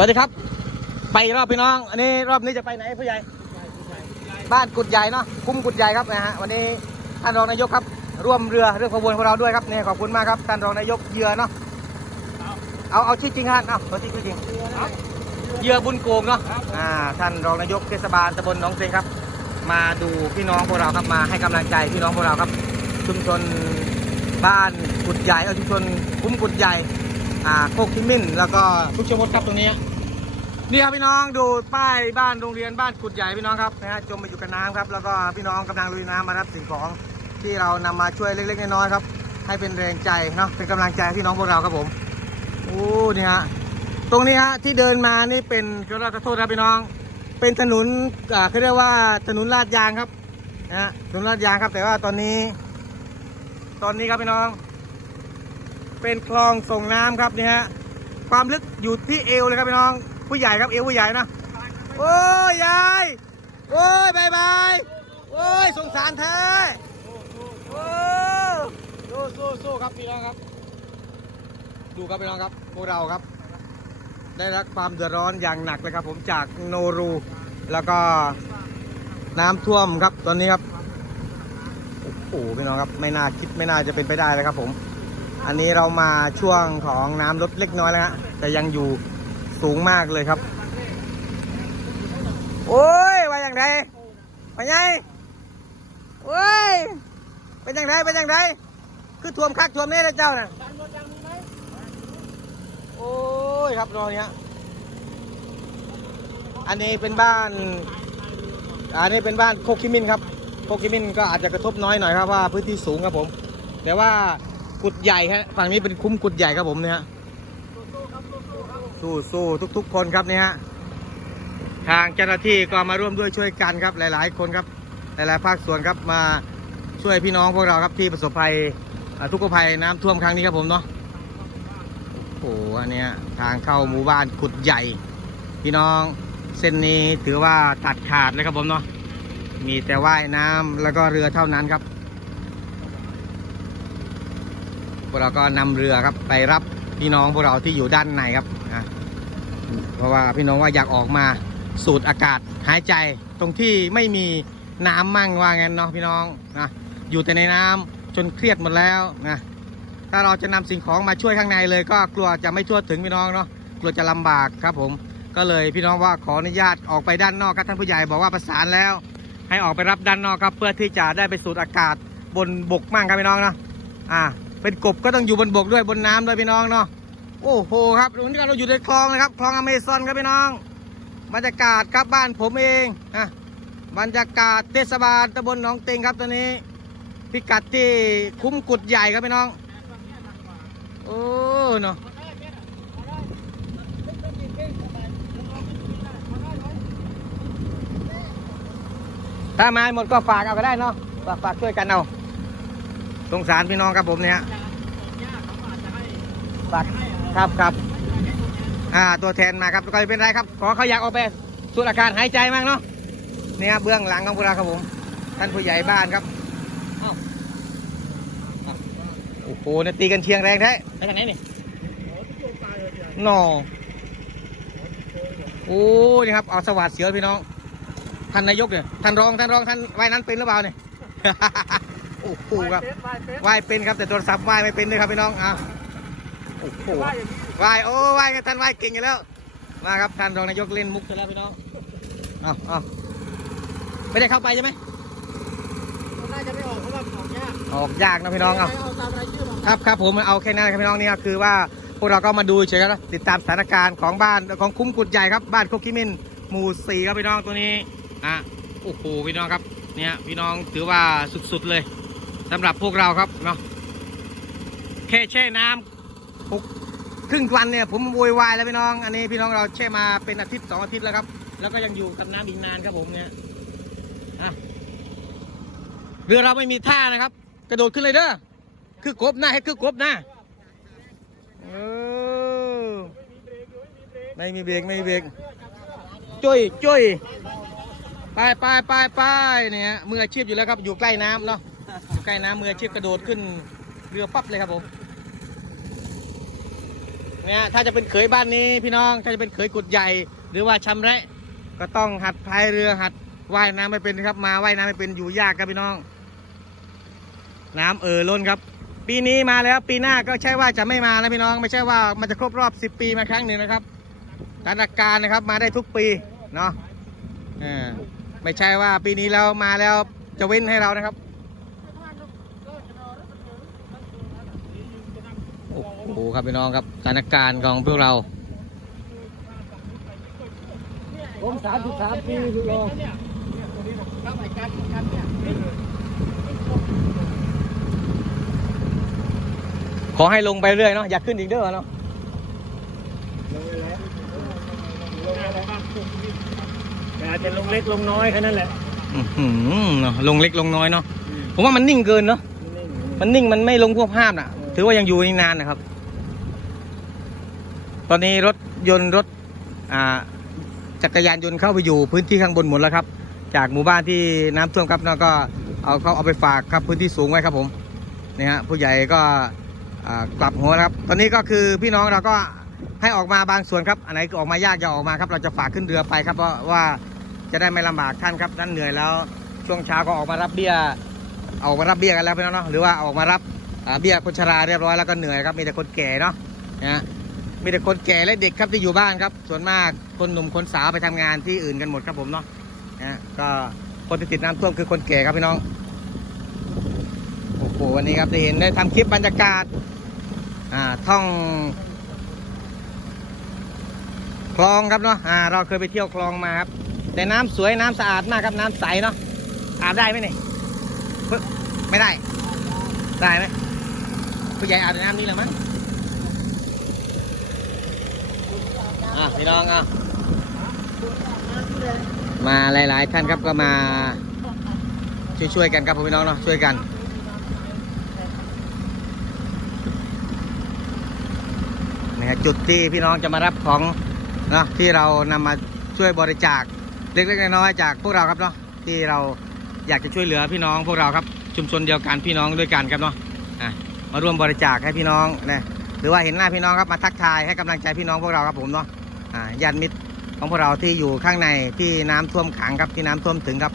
วัสดีครับไปรอบพี่น้องอันนี้รอบนี้จะไปไหนผู้ใหญ่บ้านกุดใหญ่เนาะคุ้มกุดใหญ่ครับนะฮะวันนี้ท่านรองนายกครับร่วมเรือขบวนของเราด้วยครับเนี่ยขอบคุณมากครับท่านรองนายกเหยื่อเนาะเอาชื่อจริงครับเอาชื่อจริงเหยื่อบุญโกงเนาะท่านรองนายกเทศบาลตำบลหนองเซงครับมาดูพี่น้องพวกเราครับมาให้กำลังใจพี่น้องพวกเราครับชุมชนบ้านกุดใหญ่ชุมชนคุ้มกุดใหญ่โคกทิมิ่นแล้วก็ทุกชมรครับตรงนี้นี่ครับพี่น้องดูป้ายบ้านโรงเรียนบ้านกุดใหญ่พี่น้องครับนะฮะจมไปอยู่กับน้ำครับแล้วก็พี่น้องกำลังลุยน้ำมารับสิ่งของที่เรานำมาช่วยเล็กๆน้อยๆครับให้เป็นแรงใจเนาะเป็นกำลังใจพี่น้องพวกเราครับผมโอ้นี่ฮะตรงนี้ฮะที่เดินมานี่เป็นขอโทษครับพี่น้องเป็นถนนเขาเรียกว่าถนนลาดยางครับนะฮะถนนลาดยางครับแต่ว่าตอนนี้ครับพี่น้องเป็นคลองส่งน้ำครับนี่ฮะความลึกอยู่ที่เอวเลยครับพี่น้องผู้ใหญ่ครับเอวผู้ใหญ่นะโอ้ยยายโอ้ยบายโอ้ยสงสารแท้โอ้สู้ครับพี่น้องครับดูครับพี่น้องครับพวกเราครับได้รับความเดือดร้อนอย่างหนักเลยครับผมจากโนรูแล้วก็น้ำท่วมครับตอนนี้ครับโอ้โหพี่น้องครับไม่น่าจะเป็นไปได้เลยครับผมอันนี้เรามาช่วงของน้ำลดเล็กน้อยแล้วฮะแต่ยังอยู่สูงมากเลยครับโอ้ยไปอย่างไรไปไงโอ้ยไปอย่างไรคือท่วมคักท่วมนี่เลยเจ้าน่ะโอ้ยครับรอเนี้ยอันนี้เป็นบ้านโคกิมินครับโคกิมินก็อาจจะกระทบน้อยหน่อยครับว่าพื้นที่สูงครับผมแต่ว่ากุดใหญ่ครับฝั่งนี้เป็นคุ้มกุดใหญ่ครับผมเนี่ยสู้ทุกคนครับเนี่ยทางเจ้าหน้าที่ก็มาร่วมด้วยช่วยกันครับหลายๆคนครับหลายๆภาคส่วนครับมาช่วยพี่น้องพวกเราครับที่ประสบภัยทุกข์ภัยน้ำท่วมครั้งนี้ครับผมเนาะโอ้โหอันเนี้ยทางเข้าหมู่บ้านกุดใหญ่พี่น้องเส้นนี้ถือว่าตัดขาดเลยครับผมเนาะมีแต่ว่ายน้ำแล้วก็เรือเท่านั้นครับพวกเราก็นำเรือครับไปรับพี่น้องพวกเราที่อยู่ด้านในครับเพราะว่าพี่น้องว่าอยากออกมาสูดอากาศหายใจตรงที่ไม่มีน้ำมั่งว่างั้นเนาะพี่น้องนะอยู่แต่ในน้ำจนเครียดหมดแล้วนะถ้าเราจะนำสิ่งของมาช่วยข้างในเลยก็กลัวจะไม่ทั่วถึงพี่น้องเนาะกลัวจะลำบากครับผมก็เลยพี่น้องว่าขออนุญาตออกไปด้านนอกครับท่านผู้ใหญ่บอกว่าประสานแล้วให้ออกไปรับด้านนอกครับเพื่อที่จะได้ไปสูดอากาศบนบกมั่งครับพี่น้องเนาะเป็นกบก็ต้องอยู่บนบกด้วยบนน้ำด้วยพี่น้องเนาะโอ้โหครับตรงนี้เราอยู่ในคลองนะครับคลองอเมซอนครับพี่น้องบรรยากาศครับบ้านผมเองบรรยากาศเทศบาลตำบลหนองเต็งครับตอนนี้พิกัดที่คุ้มกุดใหญ่ครับพี่น้องโอ้เนาะถ้ามาหมดก็ฝากเอาก็ได้เนาะฝากช่วยกันเอาสงสารพี่น้องครับผมเนี่ยฝากครับตัวแทนมาครับก็ไม่เป็นไรครับขอเขาอยากออกไปสูดอากาศหายใจมั่งเนาะเนี่ยเบื้องหลังของพวกเราครับผมท่านผู้ใหญ่บ้านครับโอ้โหเนี่ยตีกันเชียงแรงแท้ไปทางไหนนี่นอโอ้นี่ครับเอาสวัสดิ์เสือพี่น้องท่านนายกเนี่ยท่านรองท่านว่ายนั้นเป็นหรือเปล่าเนี่ยโอ้โหครับว่ายเป็นครับแต่โทรศัพท์ว่ายไม่เป็นเลยครับพี่น้องโอ้โหว่ายกันท่านว่ายเก่งอยู่แล้วมาครับท่านรองนายกเล่นมุกเสร็จแล้วพี่น้องไม่ได้เข้าไปใช่ไหมน่าจะไม่ออกเพราะว่าออกยากนะพี่น้องครับผมเอาแค่นั้นครับพี่น้องนี่คือว่าพวกเราก็มาดูเฉยๆนะติดตามสถานการณ์ของบ้านของคุ้มกุดใหญ่ครับบ้านโคกิมินหมู่4ครับพี่น้องตัวนี้โอ้โหพี่น้องครับเนี่ยพี่น้องถือว่าสุดๆเลยสำหรับพวกเราครับเนาะแค่แช่น้ำครึ่งวันเนี่ยผมโวยวายแล้วพี่น้องอันนี้พี่น้องเราแช่มาเป็นอาทิตย์2 อาทิตย์แล้วครับแล้วก็ยังอยู่กับน้ำอีกนานครับผมเนี่ยเรือเราไม่มีท่านะครับกระโดดขึ้นเลยเด้อคือกบหน้าให้คือกบหน้าไม่มีเบรกจุ้ยไปเนี่ยมืออาชีพอยู่แล้วครับอยู่ใกล้น้ำเนาะอยู่ใกล้น้ำมืออาชีพกระโดดขึ้นเรือปั๊บเลยครับผม เนี่ยถ้าจะเป็นเขยบ้านนี้พี่น้องถ้าจะเป็นเขยกุดใหญ่หรือว่าชำแระก็ต้องหัดพายเรือหัดว่ายน้ำไม่เป็นครับมาว่ายน้ำไม่เป็นอยู่ยากครับพี่น้องน้ำล้นครับปีนี้มาแล้วปีหน้าก็ใช่ว่าจะไม่มานะพี่น้องไม่ใช่ว่ามันจะครบรอบ10 ปีมาครั้งหนึ่งนะครับสถานการณ์นะครับมาได้ทุกปีเนาะไม่ใช่ว่าปีนี้แล้วมาแล้วจะเว้นให้เรานะครับโอ้โหครับพี่น้องครับสถานการณ์ของพวกเราผม33 ปีพี่น้องขอให้ลงไปเรื่อยเนาะอยากขึ้นอีกเด้อเนาะแต่อาจจะลงเล็กลงน้อยแค่นั้นแหละลงเล็กลงน้อยเนาะผมว่ามันนิ่งเกินเนาะมันนิ่งมันไม่ลงพวกภาพน่ะถือว่ายังอยู่นานนะครับตอนนี้รถยนต์รถจักรยานยนต์เข้าไปอยู่พื้นที่ข้างบนหมดแล้วครับจากหมู่บ้านที่น้ำท่วมครับแล้วก็เอาไปฝากครับพื้นที่สูงไว้ครับผมนี่ฮะผู้ใหญ่ก็กลับหัวครับตอนนี้ก็คือพี่น้องเราก็ให้ออกมาบางส่วนครับอันไหนออกมายากอย่าออกมาครับเราจะฝากขึ้นเรือไปครับเพราะว่าจะได้ไม่ลำบากท่านครับท่านเหนื่อยแล้วช่วงเช้าก็ออกมารับเบี้ยกันแล้วพี่น้องเนาะหรือว่าออกมารับเบี้ยคนชราเรียบร้อยแล้วก็เหนื่อยครับมีแต่คนแก่เนาะนะมีแต่คนแก่และเด็กครับที่อยู่บ้านครับส่วนมากคนหนุ่มคนสาวไปทำงานที่อื่นกันหมดครับผมเนาะนะก็คนที่ติดน้ำท่วมคือคนแก่ครับพี่น้องโอ้โหวันนี้ครับได้ทำคลิปบรรยากาศท่องคลองครับเนาะเราเคยไปเที่ยวคลองมาครับแต่น้ำสวยน้ำสะอาดมากครับน้ำใสเนาะอาบได้ไหมนี่ไม่ได้ไหมผู้ใหญ่อาบในน้ำนี่แหละมั้งพี่น้องมาหลายๆท่านครับก็มาช่วยกันครับพี่น้องเนาะช่วยกันนี่ฮะจุดที่พี่น้องจะมารับของเนาะที่เรานำมาช่วยบริจาคเล็กๆน้อยๆจากพวกเราครับเนาะที่เราอยากจะช่วยเหลือพี่น้องพวกเราครับชุมชนเดียวกันพี่น้องด้วยกันครับเนาะมาร่วมบริจาคให้พี่น้องนะหรือว่าเห็นหน้าพี่น้องครับมาทักทายให้กำลังใจพี่น้องพวกเราครับผมเนาะญาติมิตรของพวกเราที่อยู่ข้างในที่น้ำท่วมขังครับที่น้ำท่วมถึงครับ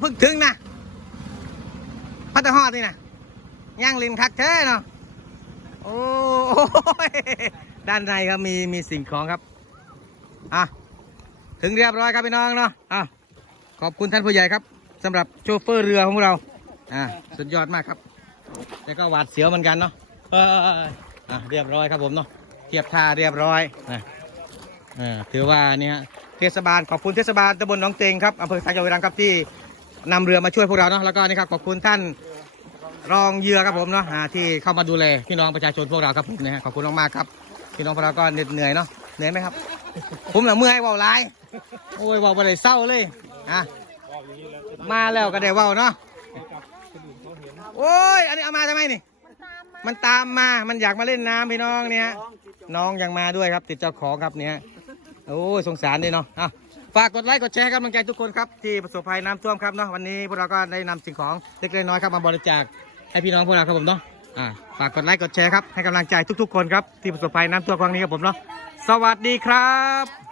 เพิ่งถึงนะพัทหอดนี่นะย่างลินคักเท่เนาะโอ้ยด้านในครับมีสิ่งของครับถึงเรียบร้อยครับพี่น้องเนาะขอบคุณท่านผู้ใหญ่ครับสำหรับโชเฟอร์เรือของเราสุดยอดมากครับแล้วก็หวาดเสียวเหมือนกันเนาะเรียบร้อยครับผมเนาะเทียบท่าเรียบร้อยถือว่านี่ฮะเทศบาลขอบคุณเทศบาลตำบลหนองเตงครับอำเภอสายจังหวัดรังครับที่นำเรือมาช่วยพวกเราเนาะแล้วก็นี่ครับขอบคุณท่านรองเหยื่อครับผมเนาะที่เข้ามาดูแลพี่น้องประชาชนพวกเราครับผมนะฮะขอบคุณมากๆครับพี่น้องพวกเราก็เหน็ดเหนื่อยเนาะเหนื่อยไหมครับผมเมื่อยว่าวร้ายโอ้ยว่าวไปเลยเศร้าเลยมาแล้วก็ได้ว่าวเนาะโอ้ยอันนี้เอามาทำไมนี่มันตามมามันอยากมาเล่นน้ำพี่น้องเนี่ยน้องยังมาด้วยครับติดเจ้าของครับเนี่ยโอ้ยสงสารดิเนาะฝากกดไลค์กดแชร์กำลังใจทุกคนครับที่ประสบภัยน้ำท่วมครับเนาะวันนี้พวกเราก็ได้นำสิ่งของเล็กๆน้อยๆครับมาบริจาคให้พี่น้องพวกเราครับผมเนาะฝากกดไลค์กดแชร์ครับให้กำลังใจทุกๆคนครับที่ประสบภัยน้ำท่วมครั้งนี้ครับผมเนาะสวัสดีครับ